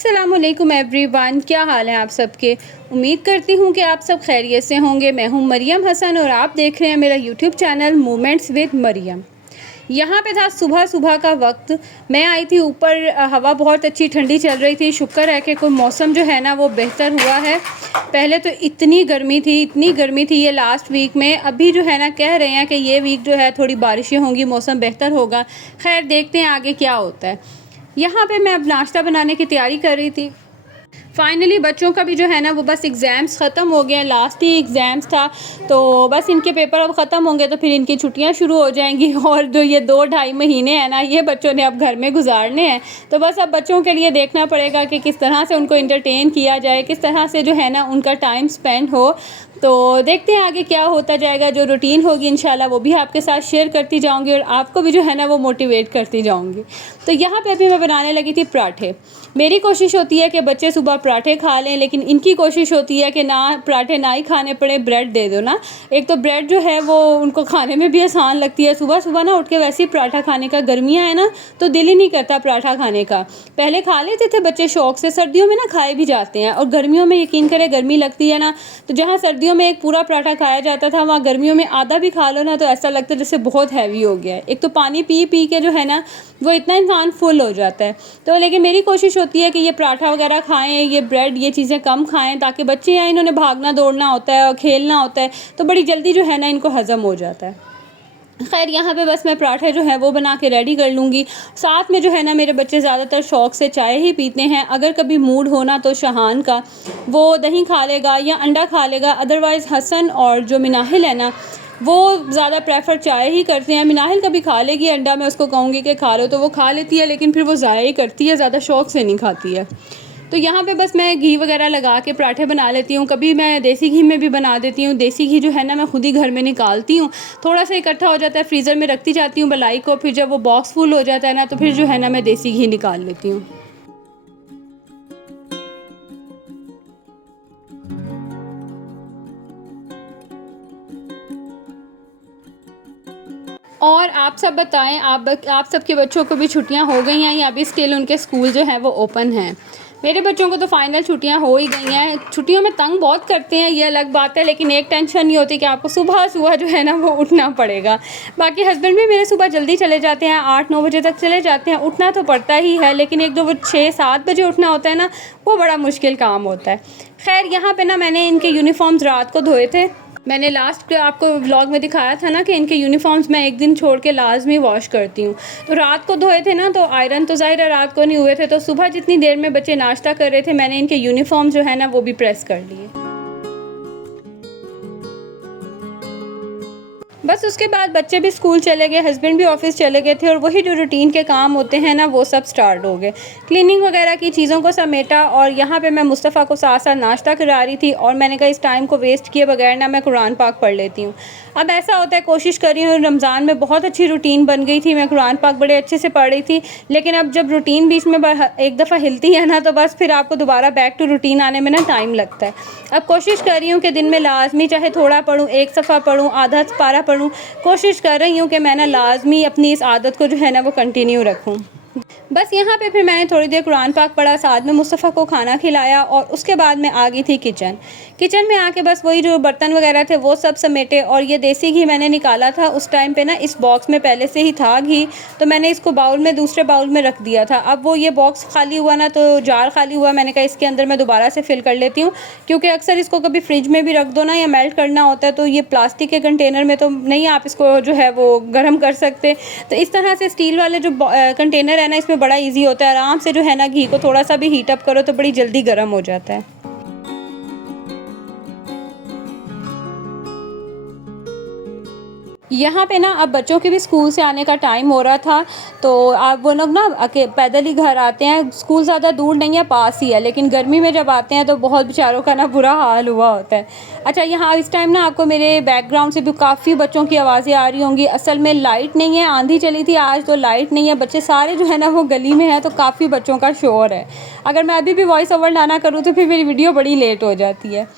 अस्सलामुअलैकुम एवरीवन, क्या हाल है आप सबके। उम्मीद करती हूँ कि आप सब खैरियत से होंगे। मैं हूँ मरियम हसन और आप देख रहे हैं मेरा YouTube channel moments with Maryam. यहाँ पे था सुबह सुबह का वक्त। मैं आई थी ऊपर, हवा बहुत अच्छी ठंडी चल रही थी। शुक्र है कि कोई मौसम जो है ना वो बेहतर हुआ है। पहले तो इतनी गर्मी थी ये लास्ट वीक में। अभी जो है ना कह रहे हैं कि ये वीक जो है थोड़ी बारिशें होंगी, मौसम बेहतर होगा। खैर देखते हैं आगे क्या होता है। यहाँ पे मैं अब नाश्ता बनाने की तैयारी कर रही थी। फाइनली बच्चों का भी जो है ना वो बस एग्ज़ाम्स ख़त्म हो गए हैं, लास्ट ही एग्ज़ाम्स था। तो बस इनके पेपर अब ख़त्म होंगे तो फिर इनकी छुट्टियां शुरू हो जाएंगी। और जो ये 2-2.5 महीने हैं ना ये बच्चों ने अब घर में गुजारने हैं। तो बस अब बच्चों के लिए देखना पड़ेगा कि किस तरह से उनको इंटरटेन किया जाए, किस तरह से जो है ना उनका टाइम स्पेंड हो। तो देखते हैं आगे क्या होता जाएगा। जो रूटीन होगी इंशाल्लाह वो भी आपके साथ शेयर करती जाऊँगी और आपको भी जो है ना वो मोटिवेट करती जाऊँगी। तो यहाँ पर अभी मैं बनाने लगी थी पराठे। मेरी कोशिश होती है कि बच्चे सुबह पराठे खा लें, लेकिन इनकी कोशिश होती है कि ना पराठे ना ही खाने पड़े, ब्रेड दे दो ना। एक तो ब्रेड जो है वो उनको खाने में भी आसान लगती है। सुबह सुबह ना उठ के वैसे ही पराठा खाने का, गर्मियाँ है ना तो दिल ही नहीं करता पराठा खाने का। पहले खा लेते थे बच्चे शौक से, सर्दियों में ना खाए भी जाते हैं। और गर्मियों में यकीन करें गर्मी लगती है ना, तो जहाँ सर्दियों में एक पूरा पराठा खाया जाता था वहाँ गर्मियों में आधा भी खा लो ना तो ऐसा लगता है जैसे बहुत हैवी हो गया है। एक तो पानी पी पी के जो है ना वो इतना इंसान फुल हो जाता है। तो लेकिन मेरी कोशिश होती है कि ये पराठा वगैरह खाएं, ये ब्रेड, ये चीज़ें कम खाएं, ताकि बच्चे हैं इन्होंने भागना दौड़ना होता है और खेलना होता है तो बड़ी जल्दी जो है ना इनको हज़म हो जाता है। खैर यहाँ पे बस मैं पराठे जो है वो बना के रेडी कर लूँगी। साथ में जो है ना मेरे बच्चे ज़्यादातर शौक़ से चाय ही पीते हैं। अगर कभी मूड होना तो शहान का वो दही खा लेगा या अंडा खा लेगा, अदरवाइज़ हसन और जो मिनाहिल है ना वो ज़्यादा प्रेफर चाय ही करते हैं। मिनाहिल कभी खा लेगी अंडा, मैं उसको कहूँगी कि खा लो तो वो खा लेती है, लेकिन फिर वो ज़ाया ही करती है, ज़्यादा शौक़ से नहीं खाती है। तो यहाँ पे बस मैं घी वगैरह लगा के पराठे बना लेती हूँ। कभी मैं देसी घी में भी बना देती हूँ। देसी घी जो है ना मैं खुद ही घर में निकालती हूँ, थोड़ा सा इकट्ठा हो जाता है, फ्रीज़र में रखती जाती हूँ मलाई को। फिर जब वो बॉक्स फुल हो जाता है ना तो फिर जो है ना मैं देसी घी निकाल लेती हूँ। और आप सब बताएं, आप सबके बच्चों को भी छुट्टियां हो गई हैं या अभी स्टिल उनके स्कूल जो हैं वो ओपन हैं। मेरे बच्चों को तो फाइनल छुट्टियां हो ही गई हैं। छुट्टियों में तंग बहुत करते हैं ये अलग बात है, लेकिन एक टेंशन नहीं होती कि आपको सुबह सुबह जो है ना वो उठना पड़ेगा। बाकी हस्बैंड भी मेरे सुबह जल्दी चले जाते हैं, 8-9 बजे तक चले जाते हैं। उठना तो पड़ता ही है, लेकिन एक दो वो 6-7 बजे उठना होता है ना वो बड़ा मुश्किल काम होता है। खैर यहाँ पे ना मैंने इनके यूनिफॉर्म्स रात को धोए थे। मैंने लास्ट आपको व्लॉग में दिखाया था ना कि इनके यूनिफॉर्म्स मैं एक दिन छोड़ के लाजमी वॉश करती हूँ। तो रात को धोए थे ना तो आयरन तो ज़ाहिर है रात को नहीं हुए थे, तो सुबह जितनी देर में बच्चे नाश्ता कर रहे थे मैंने इनके यूनिफॉर्म जो है ना वो भी प्रेस कर लिए। बस उसके बाद बच्चे भी स्कूल चले गए, हस्बैंड भी ऑफिस चले गए थे और वही जो रूटीन के काम होते हैं ना वो सब स्टार्ट हो गए। क्लीनिंग वगैरह की चीज़ों को समेटा और यहाँ पे मैं मुस्तफ़ा को साथ साथ नाश्ता करा रही थी और मैंने कहा इस टाइम को वेस्ट किए बगैर ना मैं कुरान पाक पढ़ लेती हूँ। अब ऐसा होता है, कोशिश कर रही हूँ, रमज़ान में बहुत अच्छी रूटीन बन गई थी, मैं कुरान पाक बड़े अच्छे से पढ़ रही थी, लेकिन अब जब रूटीन बीच में एक दफ़ा हिलती है ना तो बस फिर आपको दोबारा बैक टू रूटीन आने में ना टाइम लगता है। अब कोशिश कर रही हूँ कि दिन में लाजमी चाहे थोड़ा पढ़ूँ, एक सफ़ा पढ़ूँ, आधा पारा पढ़ूँ, कोशिश कर रही हूँ कि मैं ना लाजमी अपनी इस आदत को जो है ना वो कंटिन्यू रखूँ। बस यहाँ पे फिर मैंने थोड़ी देर कुरान पाक पढ़ा, साथ में मुस्तफ़ा को खाना खिलाया और उसके बाद मैं आ गई थी किचन में आके बस वही जो बर्तन वगैरह थे वो सब समेटे। और ये देसी घी मैंने निकाला था उस टाइम पे ना, इस बॉक्स में पहले से ही था घी, तो मैंने इसको बाउल में, दूसरे बाउल में रख दिया था। अब वो ये बॉक्स खाली हुआ ना तो जार खाली हुआ, मैंने कहा इसके अंदर मैं दोबारा से फिल कर लेती हूँ, क्योंकि अक्सर इसको कभी फ्रिज में भी रख दो ना या मेल्ट करना होता है तो ये प्लास्टिक के कंटेनर में तो नहीं आप इसको जो है वो गर्म कर सकते। तो इस तरह से स्टील वाले जो कंटेनर है ना इसमें बड़ा इजी होता है, आराम से जो है ना घी को थोड़ा सा भी हीट अप करो तो बड़ी जल्दी गर्म हो जाता है। यहाँ पे ना अब बच्चों के भी स्कूल से आने का टाइम हो रहा था, तो अब वो लोग ना पैदल ही घर आते हैं। स्कूल ज़्यादा दूर नहीं है, पास ही है, लेकिन गर्मी में जब आते हैं तो बहुत बेचारों का ना बुरा हाल हुआ होता है। अच्छा, यहाँ इस टाइम ना आपको मेरे बैकग्राउंड से भी काफ़ी बच्चों की आवाज़ें आ रही होंगी। असल में लाइट नहीं है, आंधी चली थी आज तो लाइट नहीं है, बच्चे सारे जो है ना वो गली में हैं, तो काफ़ी बच्चों का शोर है। अगर मैं अभी भी वॉइस ओवर लाना करूँ तो फिर मेरी वीडियो बड़ी लेट हो जाती है।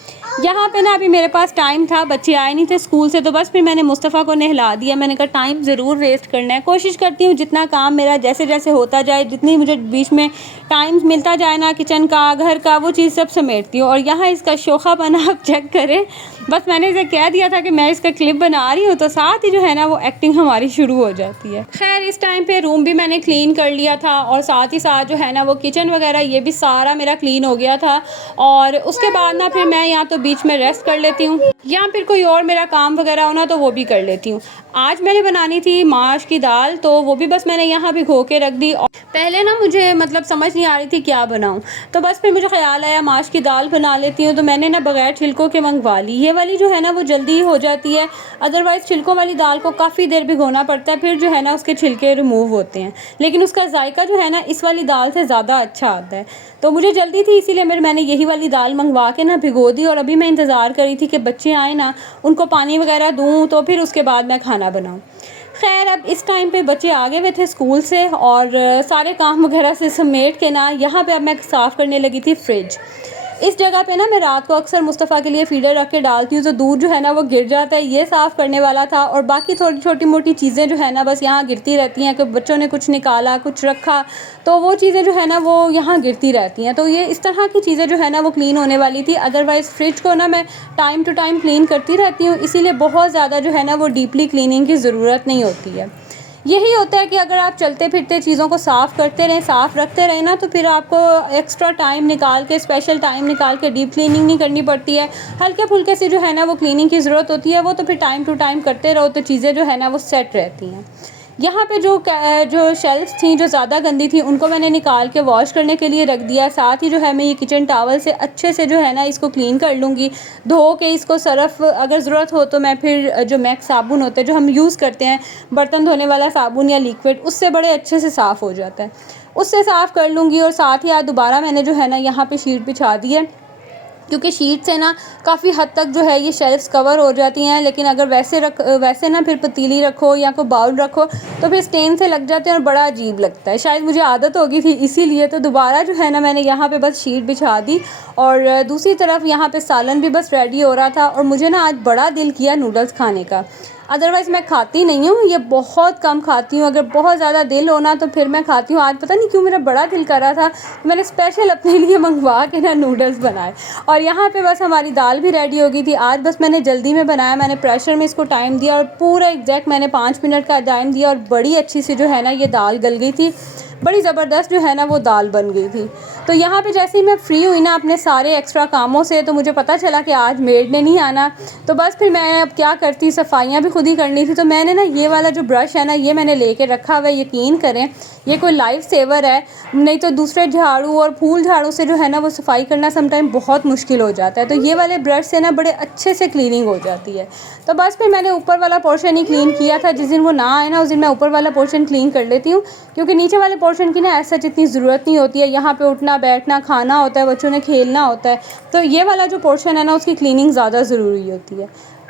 यहाँ पे ना अभी मेरे पास टाइम था, बच्चे आए नहीं थे स्कूल से, तो बस फिर मैंने मुस्तफ़ा को नहला दिया। मैंने कहा टाइम ज़रूर वेस्ट करना है, कोशिश करती हूँ जितना काम मेरा जैसे जैसे होता जाए, जितनी मुझे बीच में टाइम मिलता जाए ना, किचन का, घर का, वो चीज़ सब समेटती हूँ। और यहाँ इसका शोखापन आप चेक करें, बस मैंने इसे कह दिया था कि मैं इसका क्लिप बना रही हूँ, तो साथ ही जो है ना वो एक्टिंग हमारी शुरू हो जाती है। खैर इस टाइम पे रूम भी मैंने क्लीन कर लिया था, और साथ ही साथ जो है ना वो किचन वगैरह ये भी सारा मेरा क्लीन हो गया था। और उसके बाद ना फिर मैं या तो बीच में रेस्ट कर लेती हूँ, या फिर कोई और मेरा काम वगैरह हो ना तो वो भी कर लेती हूँ। आज मैंने बनानी थी माश की दाल, तो वो भी बस मैंने यहाँ भिगो के रख दी। और पहले ना मुझे मतलब समझ नहीं आ रही थी क्या बनाऊँ, तो बस फिर मुझे ख्याल आया माश की दाल बना लेती हूँ। तो मैंने ना बगैर छिलकों के मंगवा ली। ये वाली जो है ना वो जल्दी ही हो जाती है, अदरवाइज़ छिलकों वाली दाल को काफ़ी देर भिगोना पड़ता है, फिर जो है ना उसके छिलके रिमूव होते हैं। लेकिन उसका जायका जो है ना इस वाली दाल से ज़्यादा अच्छा आता है। तो मुझे जल्दी थी, इसीलिए मैंने यही वाली दाल मंगवा के ना भिगो दी। और अभी मैं इंतज़ार करी थी कि बच्चे आए ना, उनको पानी वगैरह दूँ, तो फिर उसके बाद मैं खाना बनाऊँ। खैर अब इस टाइम पे बच्चे आ गए हुए थे स्कूल से, और सारे काम वगैरह से समेट के ना यहाँ पे अब मैं साफ़ करने लगी थी फ्रिज। इस जगह पे ना मैं रात को अक्सर मुस्तफ़ा के लिए फ़ीडर रख के डालती हूँ, तो दूध जो है ना वो गिर जाता है, ये साफ़ करने वाला था। और बाकी थोड़ी छोटी मोटी चीज़ें जो है ना बस यहाँ गिरती रहती हैं, कि बच्चों ने कुछ निकाला, कुछ रखा, तो वो चीज़ें जो है ना वो यहाँ गिरती रहती हैं। तो ये इस तरह की चीज़ें जो है ना वो क्लीन होने वाली थी। अदरवाइज़ फ्रिज को ना मैं टाइम टू टाइम क्लीन करती रहती हूँ, इसीलिए बहुत ज़्यादा जो है ना वो डीपली क्लीनिंग की ज़रूरत नहीं होती है। यही होता है कि अगर आप चलते फिरते चीज़ों को साफ़ करते रहें, साफ़ रखते रहें ना, तो फिर आपको एक्स्ट्रा टाइम निकाल के, स्पेशल टाइम निकाल के डीप क्लीनिंग नहीं करनी पड़ती है। हल्के फुल्के से जो है ना वो क्लीनिंग की ज़रूरत होती है, वो तो फिर टाइम टू टाइम करते रहो, तो चीज़ें जो है ना वो सेट रहती हैं। यहाँ पे जो शेल्फ़्स थी जो ज़्यादा गंदी थी, उनको मैंने निकाल के वॉश करने के लिए रख दिया। साथ ही जो है मैं ये किचन टॉवल से अच्छे से जो है ना इसको क्लीन कर लूँगी, धो के इसको सर्फ़ अगर ज़रूरत हो तो मैं फिर जो मैक्स साबुन होता है जो हम यूज़ करते हैं, बर्तन धोने वाला साबुन या लिक्विड, उससे बड़े अच्छे से साफ़ हो जाता है, उससे साफ़ कर लूँगी। और साथ ही आज दोबारा मैंने जो है ना यहाँ पे शीट बिछा दी है, क्योंकि शीट से ना काफ़ी हद तक जो है ये शेल्फ्स कवर हो जाती हैं। लेकिन अगर वैसे ना फिर पतीली रखो या कोई बाउल रखो तो फिर स्टेन से लग जाते हैं और बड़ा अजीब लगता है। शायद मुझे आदत हो गई थी इसीलिए, तो दोबारा जो है ना मैंने यहाँ पे बस शीट बिछा दी। और दूसरी तरफ यहाँ पे सालन भी बस रेडी हो रहा था, और मुझे ना आज बड़ा दिल किया नूडल्स खाने का। अदरवाइज़ मैं खाती नहीं हूँ, ये बहुत कम खाती हूँ। अगर बहुत ज़्यादा दिल होना तो फिर मैं खाती हूँ। आज पता नहीं क्यों मेरा बड़ा दिल कर रहा था, तो मैंने स्पेशल अपने लिए मंगवा के ना नूडल्स बनाए। और यहाँ पे बस हमारी दाल भी रेडी हो गई थी। आज बस मैंने जल्दी में बनाया, मैंने प्रेशर में इसको टाइम दिया, और पूरा एग्जैक्ट मैंने 5 मिनट का टाइम दिया, और बड़ी अच्छी सी जो है ना ये दाल गल गई थी। बड़ी ज़बरदस्त जो है ना वो दाल बन गई थी। तो यहाँ पे जैसे ही मैं फ्री हुई ना अपने सारे एक्स्ट्रा कामों से, तो मुझे पता चला कि आज मेड ने नहीं आना। तो बस फिर मैं अब क्या करती, सफाइयाँ भी खुद ही करनी थी। तो मैंने ना ये वाला जो ब्रश है ना ये मैंने लेके रखा हुआ है। यकीन करें ये कोई लाइफ सेवर है, नहीं तो दूसरे झाड़ू और फूल झाड़ू से जो है ना वो सफाई करना समटाइम बहुत मुश्किल हो जाता है। तो ये वाले ब्रश से ना बड़े अच्छे से क्लीनिंग हो जाती है। तो बस फिर मैंने ऊपर वाला पोर्शन ही क्लीन किया था। जिस दिन वो ना आए ना उस दिन मैं ऊपर वाला पोर्शन क्लीन कर लेती हूँ, क्योंकि नीचे वाले पोर्शन की ना ऐसा जितनी ज़रूरत नहीं होती है। यहाँ पे उठना बैठना, खाना होता है, बच्चों ने खेलना होता है, तो ये वाला जो पोर्शन है ना उसकी क्लीनिंग ज़्यादा ज़रूरी होती है।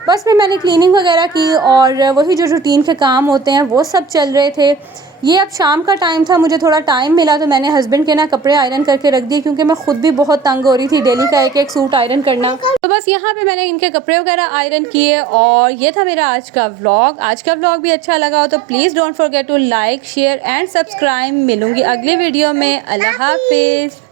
बस फिर मैंने क्लीनिंग वगैरह की, और वही जो रूटीन के काम होते हैं वो सब चल रहे थे। ये अब शाम का टाइम था, मुझे थोड़ा टाइम मिला, तो मैंने हस्बैंड के ना कपड़े आयरन करके रख दिए, क्योंकि मैं ख़ुद भी बहुत तंग हो रही थी डेली का एक एक सूट आयरन करना। तो बस यहाँ पे मैंने इनके कपड़े वगैरह आयरन किए, और ये था मेरा आज का व्लॉग। आज का व्लॉग भी अच्छा लगा हो तो please don't forget to like, share and subscribe. मिलूँगी अगले वीडियो में। अल्लाह हाफिज़।